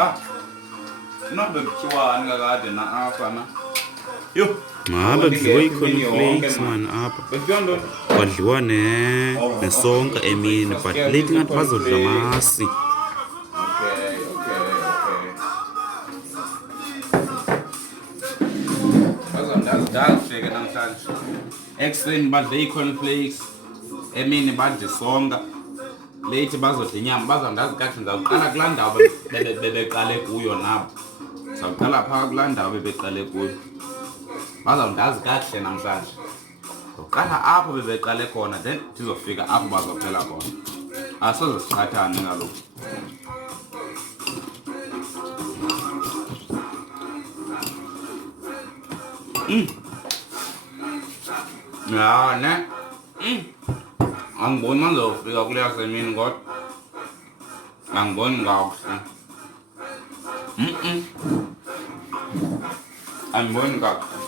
Ah, nobekutyuwani kakade na apha na. Yho. Ngabe kudliwa ii-cornflakes man apha. Bekutyiwa ntoni? Kwadliwa nesonka emini but late ngathi bazodla amasi. Okay. Ndazifike namhlanje. Ekuseni badle ii-cornflakes, emini badle isonka, late bazodla inyama. Bazawundazi kakuhle ndizawuqala kulaa ndawo bebeqale kuyo nabo. Ndizawuqala phaa kulaa ndawo bebeqale kuyo. Bazawundazi kakuhle namhlanje. Ndizawuqala apho bebeqale khona then ndizofika apho bazophela khona. Asoze sichathane kaloku. Ya ne? Angiboni mandizofika kule yasemini kodwa. Angiboni kakuhle. Angiboni kakuhle.